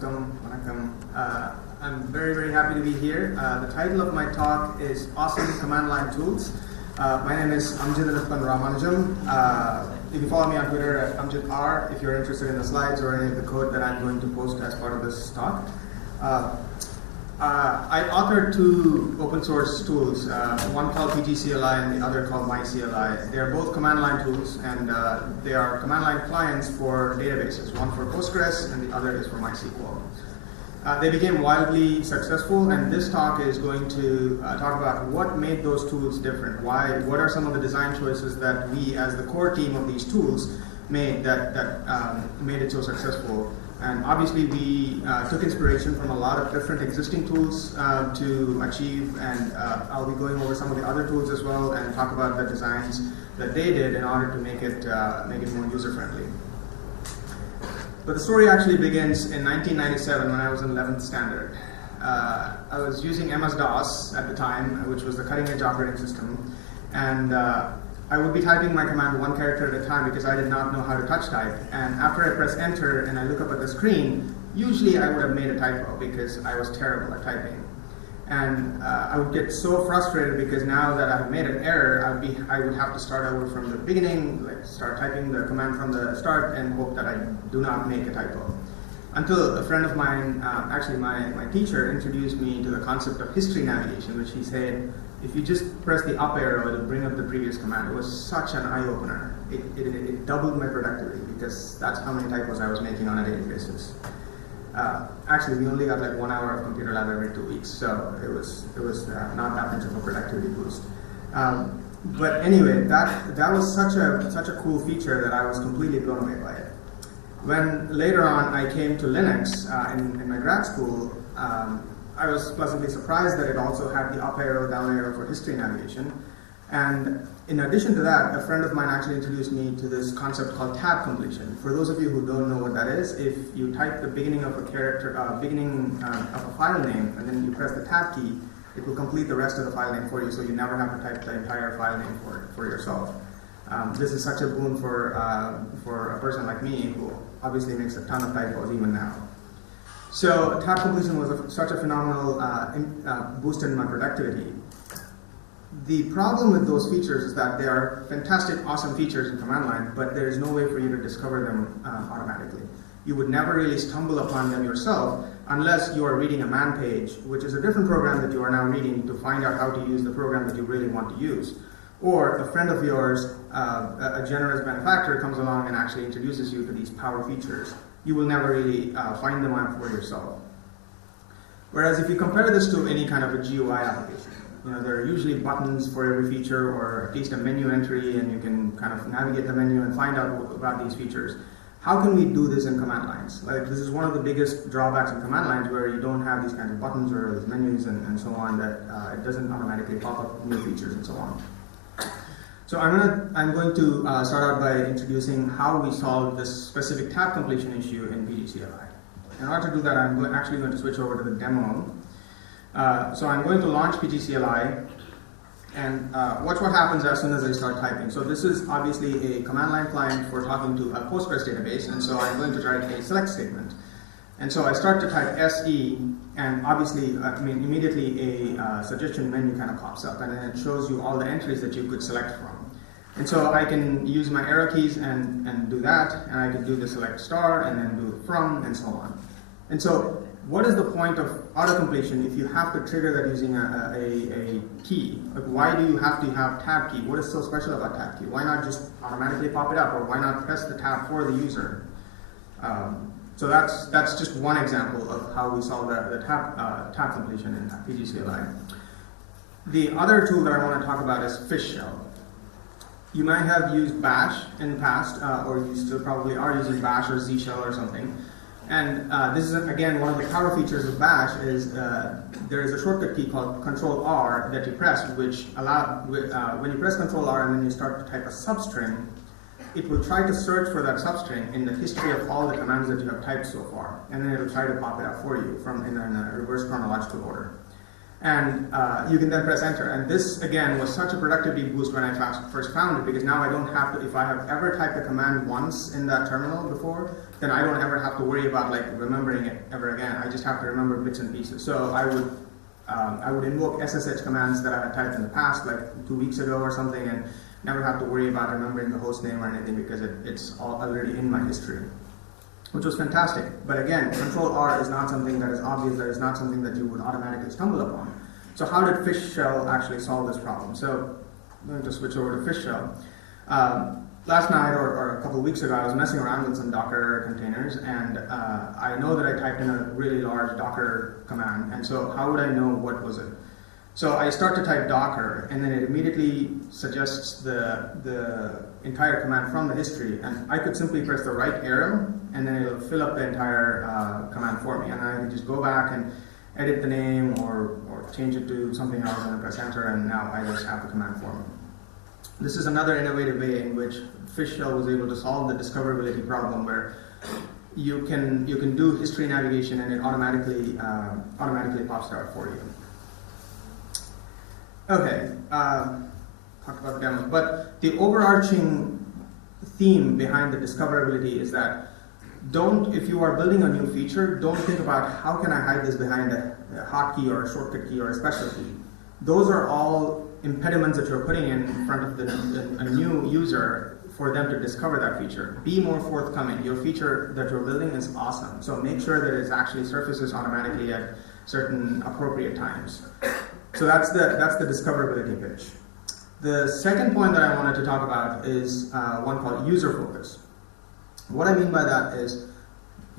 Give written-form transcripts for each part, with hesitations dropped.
Vanakkam. I'm very, very happy to be here. The title of my talk is Awesome Command Line Tools. My name is Amjith Ramanujam. You can follow me on Twitter at Amjith R if you're interested in the slides or any of the code that I'm going to post as part of this talk. I authored two open source tools, one called PGCLI and the other called MyCLI. They are both command line tools, and they are command line clients for databases, one for Postgres and the other is for MySQL. They became wildly successful, and this talk is going to talk about what made those tools different. What are some of the design choices that we, as the core team of these tools, made that made it so successful. And obviously, we took inspiration from a lot of different existing tools to achieve, and I'll be going over some of the other tools as well and talk about the designs that they did in order to make it more user-friendly. But the story actually begins in 1997 when I was in 11th standard. I was using MS-DOS at the time, which was the cutting-edge operating system, and I would be typing my command one character at a time because I did not know how to touch type. And after I press enter and I look up at the screen, usually I would have made a typo because I was terrible at typing. And I would get so frustrated because now that I've made an error, I would have to start over from the beginning, like start typing the command from the start and hope that I do not make a typo. Until a friend of mine, actually my teacher, introduced me to the concept of history navigation, which he said, if you just press the up arrow, it'll bring up the previous command. It was such an eye-opener. It doubled my productivity because that's how many typos I was making on a daily basis. Actually, we only got like 1 hour of computer lab every 2 weeks, so it was not that much of a productivity boost. But anyway, that was such a cool feature that I was completely blown away by it. When later on I came to Linux in my grad school, I was pleasantly surprised that it also had the up arrow, down arrow for history navigation. And in addition to that, a friend of mine actually introduced me to this concept called tab completion. For those of you who don't know what that is, if you type the beginning of a character, of a file name, and then you press the tab key, it will complete the rest of the file name for you, so you never have to type the entire file name for yourself. This is such a boon for a person like me who obviously makes a ton of typos even now. So tab completion was such a phenomenal boost in my productivity. The problem with those features is that they are fantastic, awesome features in command line, but there is no way for you to discover them automatically. You would never really stumble upon them yourself unless you are reading a man page, which is a different program that you are now reading to find out how to use the program that you really want to use. Or a friend of yours, a generous benefactor, comes along and actually introduces you to these power features. You will never really find them out for yourself. Whereas if you compare this to any kind of a GUI application, there are usually buttons for every feature or at least a menu entry, and you can kind of navigate the menu and find out about these features. How can we do this in command lines? Like, this is one of the biggest drawbacks in command lines, where you don't have these kinds of buttons or these menus and so on, that it doesn't automatically pop up new features and so on. So I'm going to start out by introducing how we solved this specific tab completion issue in PGCLI. In order to do that, I'm actually going to switch over to the demo. So I'm going to launch PGCLI and watch what happens as soon as I start typing. So this is obviously a command line client for talking to a Postgres database, and so I'm going to write a select statement. And so I start to type SE, and obviously, immediately a suggestion menu kind of pops up, and then it shows you all the entries that you could select from. And so I can use my arrow keys and do that, and I can do the select star, and then do from, and so on. And so what is the point of autocompletion if you have to trigger that using a key? Like, why do you have to have tab key? What is so special about tab key? Why not just automatically pop it up, or why not press the tab for the user? So that's just one example of how we solve the tab completion in PGCLI. The other tool that I want to talk about is fish shell. You might have used bash in the past, or you still probably are using bash or Z shell or something. And this is, again, one of the power features of bash is there is a shortcut key called Control-R that you press, which when you press Control-R and then you start to type a substring, it will try to search for that substring in the history of all the commands that you have typed so far, and then it will try to pop it up for you in a reverse chronological order. And you can then press enter. And this, again, was such a productivity boost when I first found it, because now I don't have to, if I have ever typed a command once in that terminal before, then I don't ever have to worry about like remembering it ever again. I just have to remember bits and pieces. So I would invoke SSH commands that I had typed in the past, like 2 weeks ago or something, and never have to worry about remembering the host name or anything, because it's all already in my history, which was fantastic. But again, Control R is not something that is obvious, that is not something that you would automatically stumble upon. So how did Fish Shell actually solve this problem? So I'm going to switch over to Fish Shell. Last night or a couple of weeks ago, I was messing around with some Docker containers, and I know that I typed in a really large Docker command, and so how would I know what was it? So I start to type Docker, and then it immediately suggests the entire command from the history, and I could simply press the right arrow, and then it'll fill up the entire command for me, and I can just go back and edit the name or change it to something else, and then press enter, and now I just have the command for me. This is another innovative way in which Fish Shell was able to solve the discoverability problem, where you can do history navigation and it automatically pops it out for you. Okay, talked about the demos, but the overarching theme behind the discoverability is that if you are building a new feature, don't think about how can I hide this behind a hotkey or a shortcut key or a special key. Those are all impediments that you're putting in front of a new user for them to discover that feature. Be more forthcoming. Your feature that you're building is awesome, so make sure that it actually surfaces automatically at certain appropriate times. So that's the discoverability pitch. The second point that I wanted to talk about is one called user focus. What I mean by that is,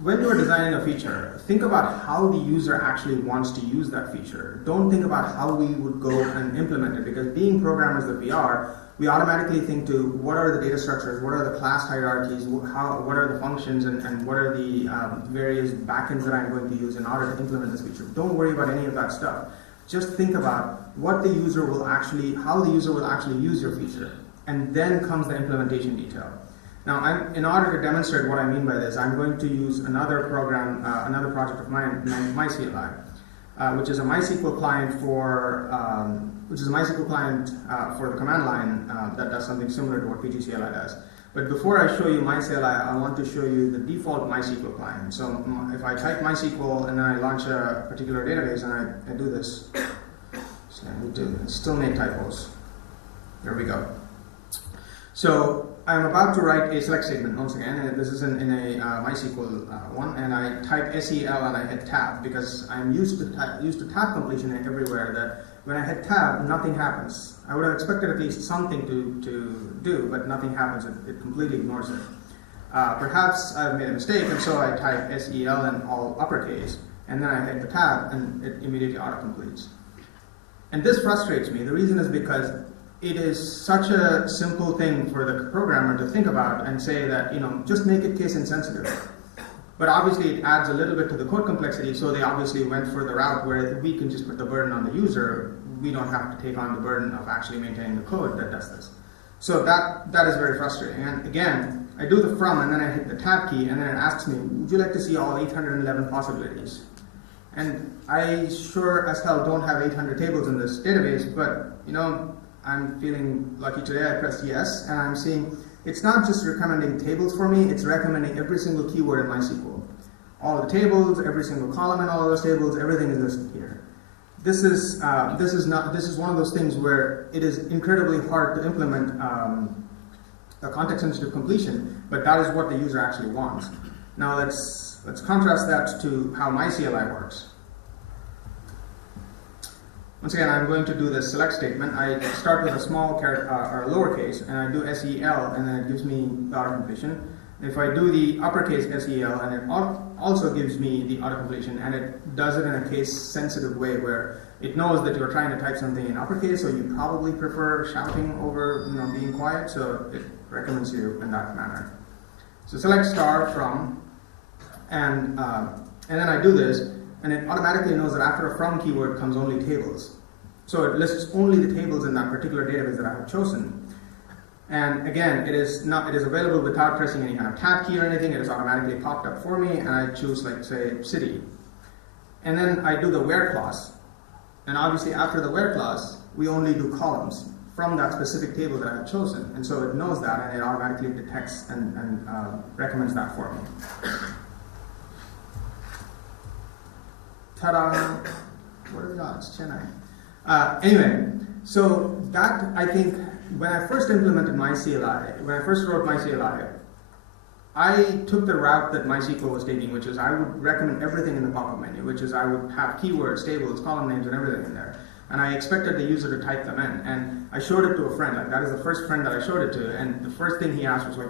when you're designing a feature, think about how the user actually wants to use that feature. Don't think about how we would go and implement it, because being programmers that we are, we automatically think to what are the data structures, what are the class hierarchies, what are the functions, and what are the various backends that I'm going to use in order to implement this feature. Don't worry about any of that stuff. Just think about how the user will actually use your feature, and then comes the implementation detail. Now, in order to demonstrate what I mean by this, I'm going to use another project of mine, MyCLI, which is a MySQL client for the command line that does something similar to what PGCLI does. But before I show you MyCLI, I want to show you the default MySQL client. So if I type MySQL and then I launch a particular database and I do this, so I need to still make typos. There we go. So I'm about to write a select statement once again, and this is in a MySQL one, and I type SEL and I hit tab, because I'm used to tab completion everywhere, that when I hit tab, nothing happens. I would have expected at least something to do, but nothing happens. It completely ignores it. Perhaps I've made a mistake, and so I type SEL in all uppercase, and then I hit the tab, and it immediately autocompletes. And this frustrates me. The reason is because it is such a simple thing for the programmer to think about and say that, just make it case insensitive. But obviously it adds a little bit to the code complexity, so they obviously went for the route where we can just put the burden on the user. We don't have to take on the burden of actually maintaining the code that does this. So that is very frustrating. And again, I do the from, and then I hit the tab key, and then it asks me, would you like to see all 811 possibilities? And I sure as hell don't have 800 tables in this database, but I'm feeling lucky today. I pressed yes, and I'm seeing it's not just recommending tables for me, it's recommending every single keyword in MySQL. All the tables, every single column in all of those tables, everything is listed here. This is one of those things where it is incredibly hard to implement a context-sensitive completion, but that is what the user actually wants. Now let's contrast that to how MyCLI works. Once again, I'm going to do the select statement. I start with a small character or a lowercase, and I do SEL, and then it gives me the autocompletion. If I do the uppercase SEL, and it also gives me the autocompletion, and it does it in a case-sensitive way where it knows that you're trying to type something in uppercase, so you probably prefer shouting over being quiet, so it recommends you in that manner. So select star from, and then I do this, and it automatically knows that after a from keyword comes only tables. So it lists only the tables in that particular database that I have chosen. And again, it is available without pressing any kind of tab key or anything. It is automatically popped up for me, and I choose, like, say, city. And then I do the where clause. And obviously after the where clause, we only do columns from that specific table that I've chosen. And so it knows that, and it automatically detects and recommends that for me. Ta-da! What are the odds? Chennai. Anyway, so that, I think, when I first implemented MyCLI, when I first wrote MyCLI, I took the route that MySQL was taking, which is I would recommend everything in the pop-up menu, which is I would have keywords, tables, column names, and everything in there. And I expected the user to type them in. And I showed it to a friend. Like, that is the first friend that I showed it to. And the first thing he asked was like,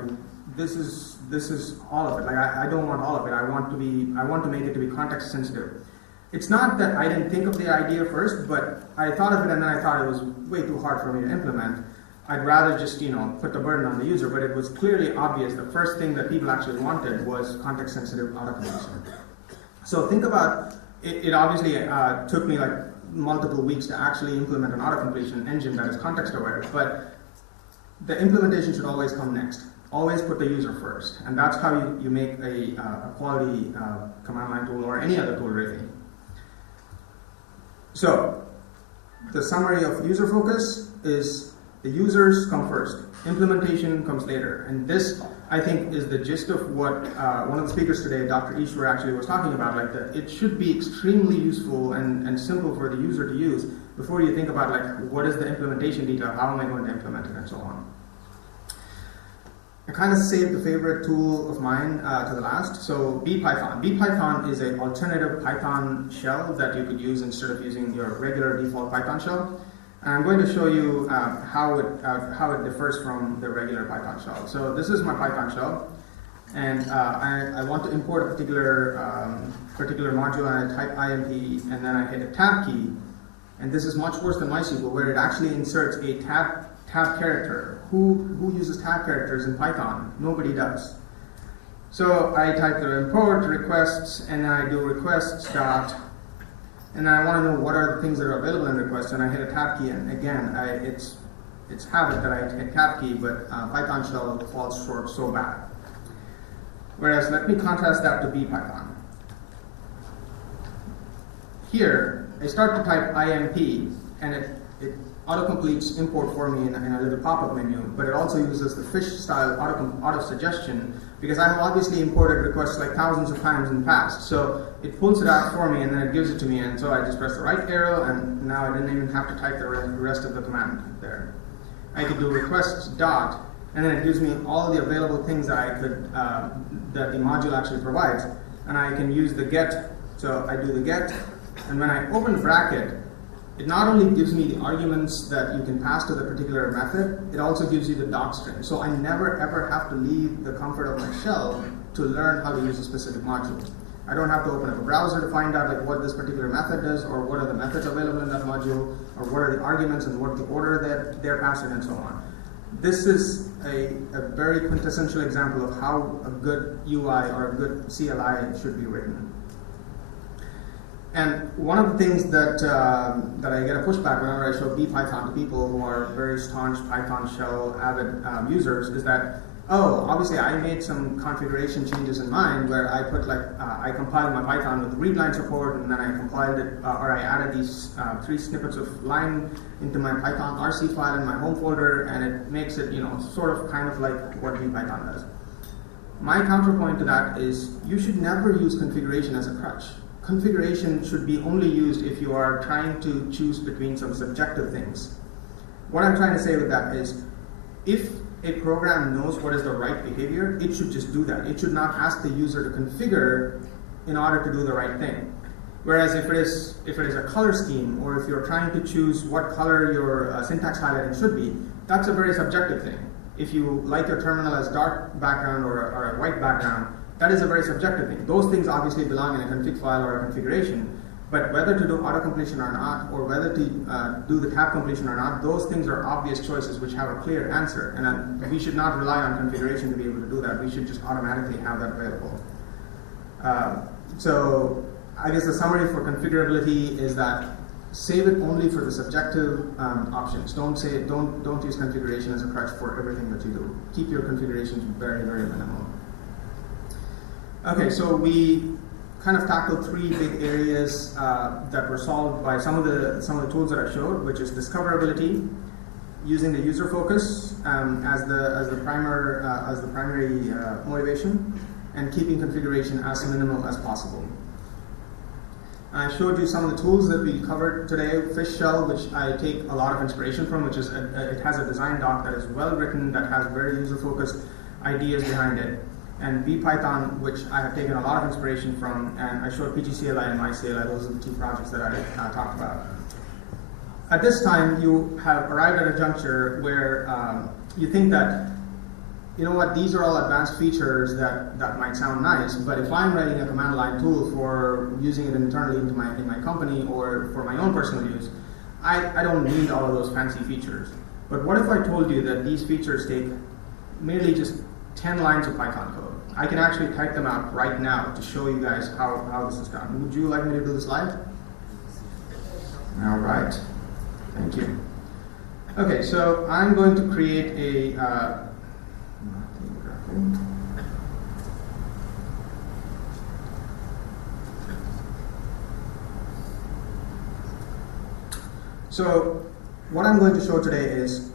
this is all of it. Like, I don't want all of it. I want to make it to be context sensitive. It's not that I didn't think of the idea first, but I thought of it and then I thought it was way too hard for me to implement. I'd rather just, put the burden on the user, but it was clearly obvious the first thing that people actually wanted was context-sensitive auto-completion. So think about, it obviously took me like multiple weeks to actually implement an auto-completion engine that is context-aware, but the implementation should always come next. Always put the user first, and that's how you make a quality command line tool or any other tool really. So, the summary of user focus is the users come first, implementation comes later, and this, I think, is the gist of what one of the speakers today, Dr. Ishwar, actually was talking about. Like, it should be extremely useful and simple for the user to use before you think about like what is the implementation detail, how am I going to implement it, and so on. I kind of saved the favorite tool of mine to the last. So bpython. bpython is an alternative Python shell that you could use instead of using your regular default Python shell. And I'm going to show you how it differs from the regular Python shell. So this is my Python shell, and I want to import a particular module, and I type IMP, and then I hit a tab key. And this is much worse than MySQL, where it actually inserts a tab character. Who uses tab characters in Python? Nobody does. So I type the import requests, and then I do requests dot, and then I want to know what are the things that are available in requests, and I hit a tab key, and again, it's habit that I hit tab key, but Python shell falls short so bad. Whereas, let me contrast that to bpython. Here, I start to type IMP, and it auto-completes import for me in a little pop-up menu, but it also uses the fish-style auto-suggestion, because I have obviously imported requests like thousands of times in the past. So it pulls it out for me, and then it gives it to me, and so I just press the right arrow, and now I didn't even have to type the rest of the command there. I could do requests dot, and then it gives me all the available things that I could, that the module actually provides, and I can use the get. So I do the get, and when I open the bracket, it not only gives me the arguments that you can pass to the particular method, it also gives you the doc string. So I never ever have to leave the comfort of my shell to learn how to use a specific module. I don't have to open up a browser to find out like what this particular method does, or what are the methods available in that module, or what are the arguments and what the order that they're passing, and so on. This is a very quintessential example of how a good UI or a good CLI should be written. And one of the things that I get a pushback whenever I show bpython to people who are very staunch Python shell avid users is that, oh, obviously I made some configuration changes in mind where I put like, I compiled my Python with readline support, and then I compiled it, or I added these 3 snippets of line into my Python RC file in my home folder, and it makes it, sort of kind of like what bpython does. My counterpoint to that is you should never use configuration as a crutch. Configuration should be only used if you are trying to choose between some subjective things. What I'm trying to say with that is, if a program knows what is the right behavior, it should just do that. It should not ask the user to configure in order to do the right thing. Whereas if it is a color scheme, or if you're trying to choose what color your syntax highlighting should be, that's a very subjective thing. If you like your terminal as dark background or a white background, that is a very subjective thing. Those things obviously belong in a config file or a configuration, but whether to do auto-completion or not, or whether to do the tab completion or not, those things are obvious choices which have a clear answer, and we should not rely on configuration to be able to do that. We should just automatically have that available. So I guess the summary for configurability is that save it only for the subjective options. Don't use configuration as a crutch for everything that you do. Keep your configurations very, very minimal. Okay, so we kind of tackled three big areas that were solved by some of the tools that I showed, which is discoverability, using the user focus as the primary motivation, and keeping configuration as minimal as possible. I showed you some of the tools that we covered today. Fish Shell, which I take a lot of inspiration from, which is it has a design doc that is well written, that has very user-focused ideas behind it. And BPython, which I have taken a lot of inspiration from, and I showed PGCLI and MyCLI. Those are the two projects that I talked about. At this time, you have arrived at a juncture where you think that, you know what, these are all advanced features that might sound nice, but if I'm writing a command line tool for using it internally in my company or for my own personal use, I don't need all of those fancy features. But what if I told you that these features take merely just 10 lines of Python code? I can actually type them out right now to show you guys how this is done. Would you like me to do this live? All right. Thank you. Okay, so I'm going to create a so what I'm going to show today is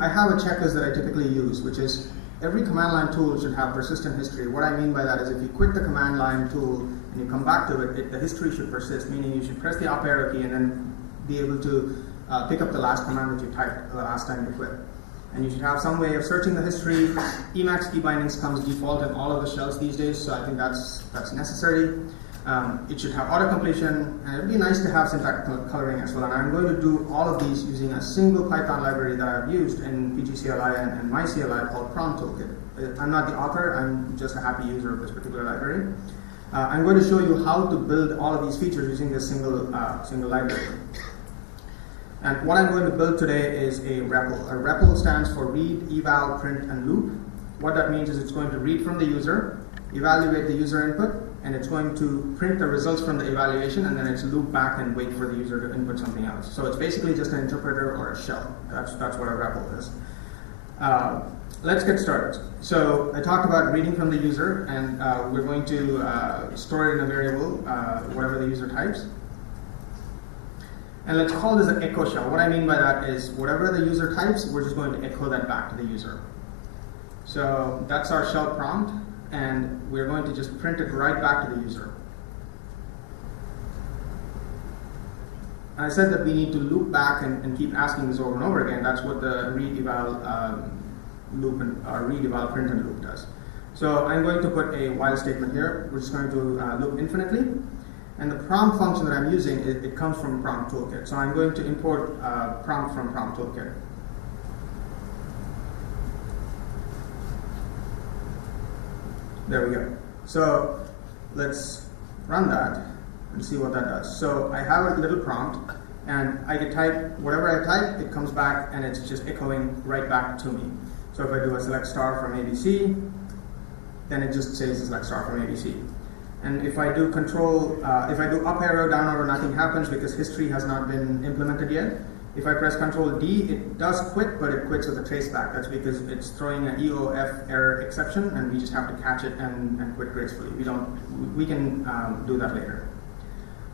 I have a checklist that I typically use, which is every command line tool should have persistent history. What I mean by that is if you quit the command line tool and you come back to it, the history should persist, meaning you should press the up arrow key and then be able to pick up the last command that you typed the last time you quit. And you should have some way of searching the history. Emacs key bindings comes default in all of the shells these days, so I think that's necessary. It should have auto-completion, and it would be nice to have syntax coloring as well. And I'm going to do all of these using a single Python library that I've used in PGCLI and MyCLI called Prompt Toolkit. I'm not the author, I'm just a happy user of this particular library. I'm going to show you how to build all of these features using this single library. And what I'm going to build today is a REPL. A REPL stands for read, eval, print, and loop. What that means is it's going to read from the user, evaluate the user input, and it's going to print the results from the evaluation, and then it's loop back and wait for the user to input something else. So it's basically just an interpreter or a shell. That's what a REPL is. Let's get started. So I talked about reading from the user, and we're going to store it in a variable, whatever the user types. And let's call this an echo shell. What I mean by that is whatever the user types, we're just going to echo that back to the user. So that's our shell prompt, and we're going to just print it right back to the user. And I said that we need to loop back and keep asking this over and over again. That's what the read eval loop and read eval print and loop does. So I'm going to put a while statement here, which is going to loop infinitely. And the prompt function that I'm using, it comes from Prompt Toolkit. So I'm going to import prompt from Prompt Toolkit. There we go. So let's run that and see what that does. So I have a little prompt, and I can type whatever I type, it comes back, and it's just echoing right back to me. So if I do a select star from ABC, then it just says select star from ABC. And if I do if I do up arrow, down arrow, nothing happens because history has not been implemented yet. If I press Control D, it does quit, but it quits with a traceback. That's because it's throwing an EOF error exception, and we just have to catch it and quit gracefully. We can do that later.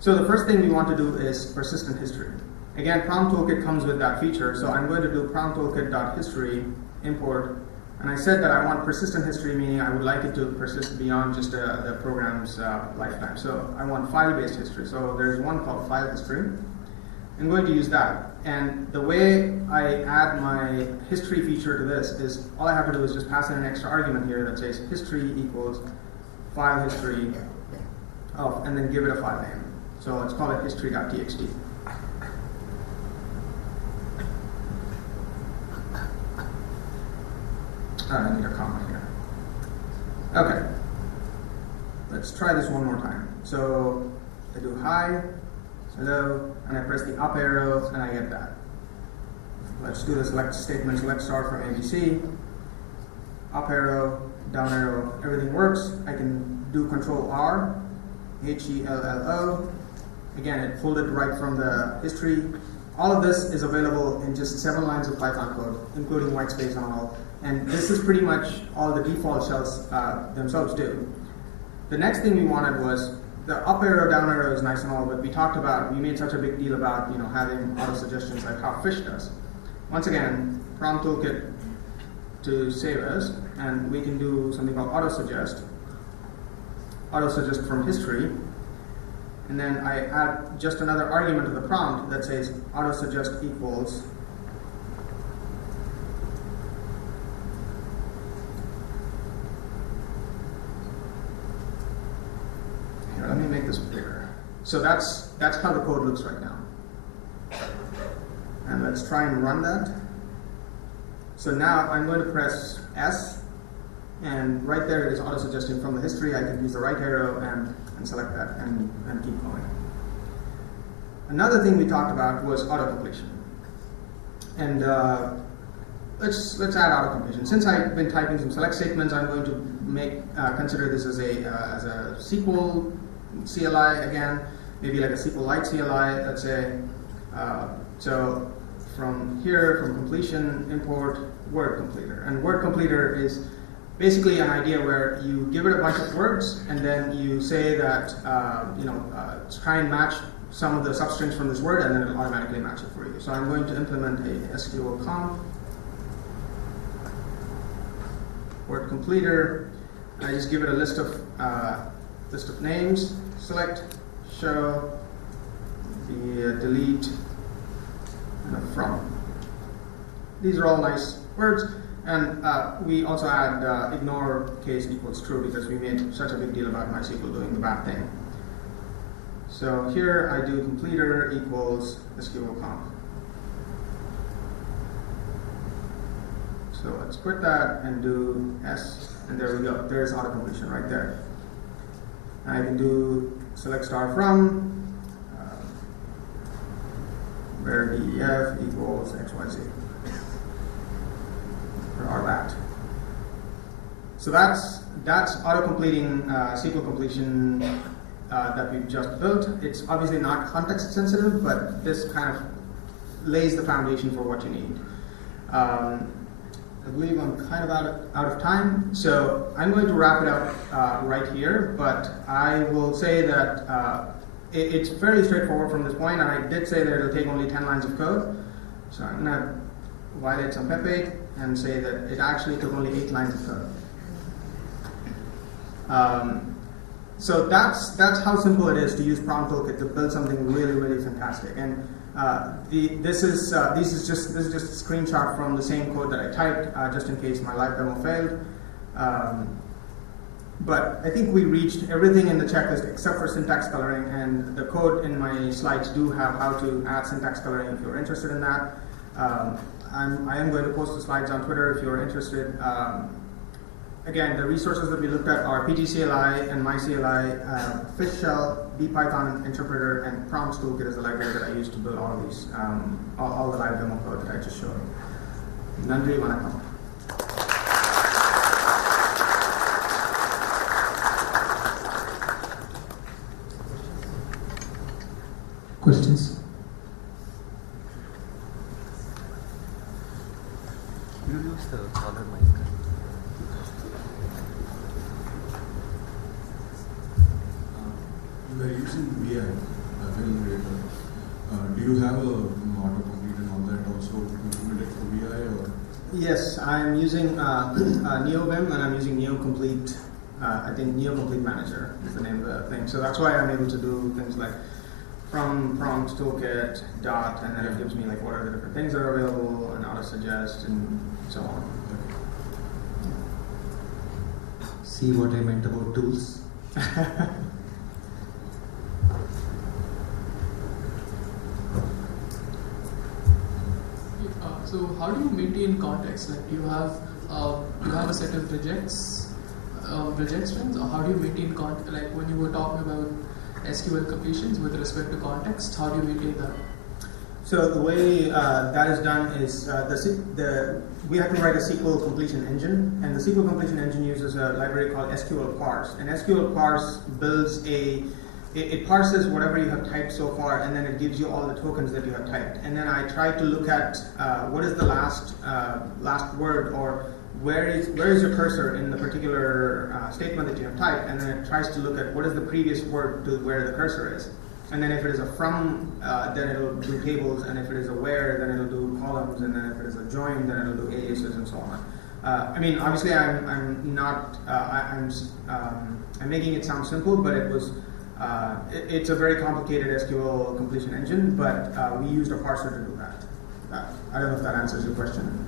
So the first thing we want to do is persistent history. Again, Prompt Toolkit comes with that feature, so I'm going to do prompt toolkit.history import. And I said that I want persistent history, meaning I would like it to persist beyond just the program's lifetime. So I want file-based history. So there's one called file history. I'm going to use that. And the way I add my history feature to this is all I have to do is just pass in an extra argument here that says history equals file history of, and then give it a file name. So let's call it history.txt. I need a comma here. Okay. Let's try this one more time. So I do hi, hello, and I press the up arrow, and I get that. Let's do the select statement, select star from ABC. Up arrow, down arrow, everything works. I can do Control R, HELLO. Again, it pulled it right from the history. All of this is available in just 7 lines of Python code, including white space and all. And this is pretty much all the default shells themselves do. The next thing we wanted was the up arrow, down arrow is nice and all, but we made such a big deal about having auto suggestions like how fish does. Once again, prompt toolkit to save us, and we can do something called auto suggest from history, and then I add just another argument to the prompt that says auto suggest equals here. Let me make this bigger. So that's how the code looks right now. And let's try and run that. So now I'm going to press S, and right there it is auto-suggesting from the history. I can use the right arrow and select that and keep going. Another thing we talked about was auto-completion. And let's add auto-completion. Since I've been typing some select statements, I'm going to consider this as a SQL CLI again, maybe like a SQLite CLI, let's say. So from here, from completion, import word completer. And word completer is basically an idea where you give it a bunch of words, and then you say that, try and match some of the substrings from this word, and then it'll automatically match it for you. So I'm going to implement a SQL conf word completer. I just give it a list of names, select, show, the delete, and a from. These are all nice words, and we also add ignore case equals true because we made such a big deal about MySQL doing the bad thing. So here I do completer equals SQL conf. So let's quit that and do S, and there we go. There's auto completion right there. I can do select star from where def equals XYZ or that. So that's auto-completing SQL completion that we've just built. It's obviously not context sensitive, but this kind of lays the foundation for what you need. I believe I'm kind of out of time, so I'm going to wrap it up right here, but I will say that it's fairly straightforward from this point, and I did say that it'll take only 10 lines of code. So I'm going to violate some Pepe and say that it actually took only 8 lines of code. So that's how simple it is to use Prompt Toolkit to build something really, really fantastic. And this is just a screenshot from the same code that I typed, just in case my live demo failed. But I think we reached everything in the checklist except for syntax coloring, and the code in my slides do have how to add syntax coloring if you're interested in that. I am going to post the slides on Twitter if you're interested. Again, the resources that we looked at are PGCLI and MyCLI, Fish Shell, BPython interpreter, and Prompts Toolkit is the library that I used to build all of these, all the live demo code that I just showed. Nandri Vanakkam. Questions? You use the caller mic. You are using VI, film creator. Do you have a autocomplete and all that also implemented for VI, or? Yes, I'm using NeoVim, and I'm using NeoComplete. I think NeoComplete Manager is the name of the thing. So that's why I'm able to do things like from prompt toolkit dot, and then it gives me like what are the different things that are available, and auto suggest, and so on. See what I meant about tools? So how do you maintain context? Like, do you have a set of reject strings, or how do you maintain context? Like when you were talking about SQL completions with respect to context, how do you maintain that? So the way that is done is we have to write a SQL completion engine, and the SQL completion engine uses a library called SQL parse. And SQL parse builds it parses whatever you have typed so far, and then it gives you all the tokens that you have typed. And then I try to look at what is the last word, or where is your cursor in the particular statement that you have typed, and then it tries to look at what is the previous word to where the cursor is. And then if it is a from, then it'll do tables, and if it is a where, then it'll do columns, and then if it is a join, then it'll do aliases and so on. I mean, obviously, I'm making it sound simple, but it was it's a very complicated SQL completion engine, but we used a parser to do that. I don't know if that answers your question.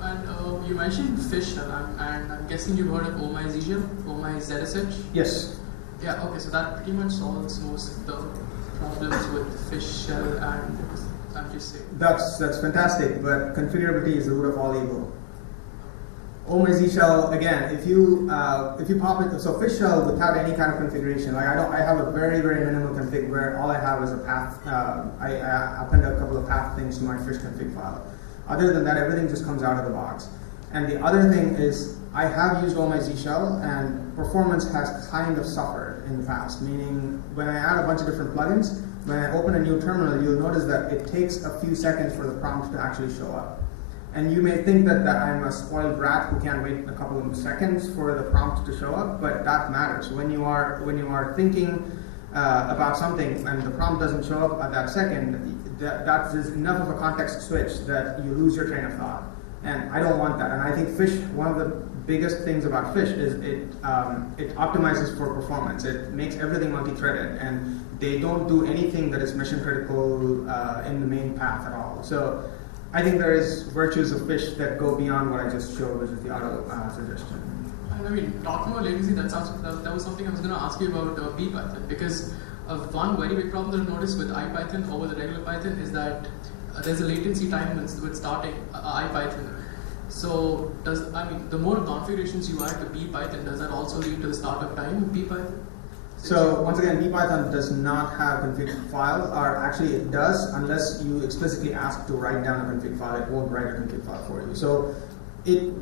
And you mentioned fish, and I'm guessing you've heard of OMIZSH? Yes. Yeah, okay, so that pretty much solves most of the problems with fish shell, and I'm just saying. That's fantastic, but configurability is the root of all evil. OMZ shell, again, if you pop it, so fish shell without any kind of configuration, like I have a very, very minimal config where all I have is a path, I append a couple of path things to my fish config file. Other than that, everything just comes out of the box. And the other thing is, I have used OMZ shell, and performance has kind of suffered in the past, meaning when I add a bunch of different plugins, when I open a new terminal, you'll notice that it takes a few seconds for the prompt to actually show up. And you may think that I'm a spoiled rat who can't wait a couple of seconds for the prompt to show up, but that matters. When you are thinking about something and the prompt doesn't show up at that second, that is enough of a context switch that you lose your train of thought. And I don't want that. And I think Fish, one of the biggest things about Fish is it optimizes for performance. It makes everything multi-threaded, and they don't do anything that is mission critical in the main path at all. So I think there is virtues of Fish that go beyond what I just showed, which is the auto suggestion. And I mean, talking about latency, that was something I was going to ask you about bpython, because one very big problem that I've noticed with IPython over the regular Python is that there's a latency time with starting IPython. So the more configurations you add to bpython, does that also lead to the startup time of bpython? So once again, bpython does not have config file, or actually it does, unless you explicitly ask to write down a config file. It won't write a config file for you. So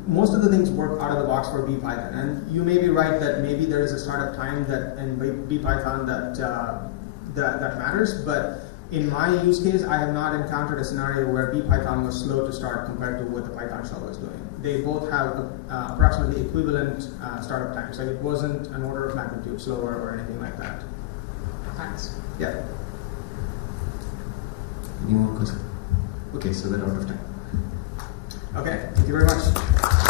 most of the things work out of the box for bpython, and you may be right that maybe there is a startup time that in bpython that matters, but in my use case, I have not encountered a scenario where bpython was slow to start compared to what the Python shell was doing. They both have approximately equivalent startup times. So it wasn't an order of magnitude slower or anything like that. Thanks. Yeah. Any more questions? Okay, so we're out of time. Okay, thank you very much.